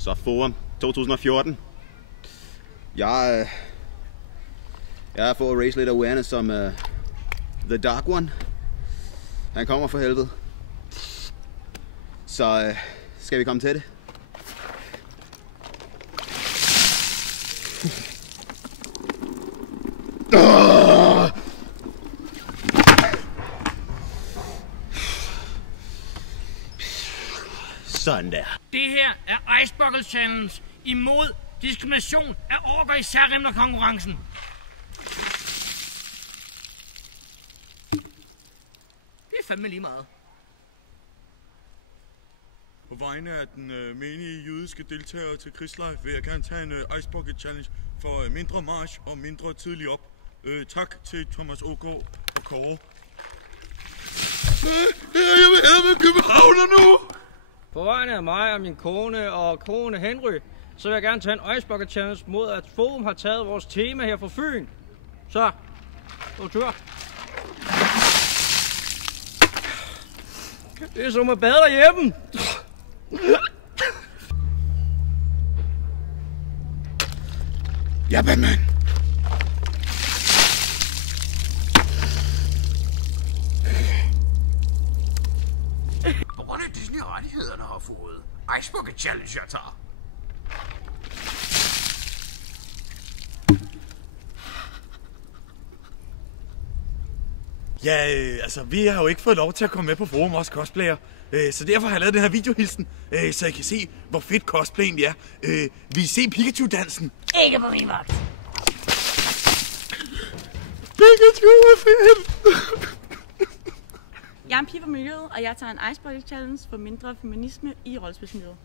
Så Forum 2014. Jeg er for at raise lidt awareness som The Dark One. Han kommer for helvede. Så skal vi komme til det? Sådan der. Det her er Ice Bucket Challenge imod diskrimination af orker i særrimlerkonkurrencen. Det er fandme lige meget. På vegne af den menige jødiske deltagere til krigslejr vil jeg gerne tage en Ice Bucket Challenge for mindre march og mindre tidlig op. Tak til Thomas Ågaard og Kåre. Jeg vil hellere med københavner nu! På vegne af mig og min kone og kone Henry, så vil jeg gerne tage en Ice Bucket Challenge mod, at Forum har taget vores tema her fra Fyn. Så, god tur. Det er som at bade derhjemme. Ja, Batman. På grund af Disney-rettighederne har fået Ice Bucket Challenge, jeg tager. Ja, altså vi har jo ikke fået lov til at komme med på Forum også cosplayer. Så derfor har jeg lavet den her videohilsen, så I kan se, hvor fedt cosplay egentlig er. Vil I se Pikachu-dansen? Ikke på min vagt. Pikachu er fedt! Jeg er en pige for miljøet, og jeg tager en Ice Bucket Challenge for mindre feminisme i rollespilsmiljøet.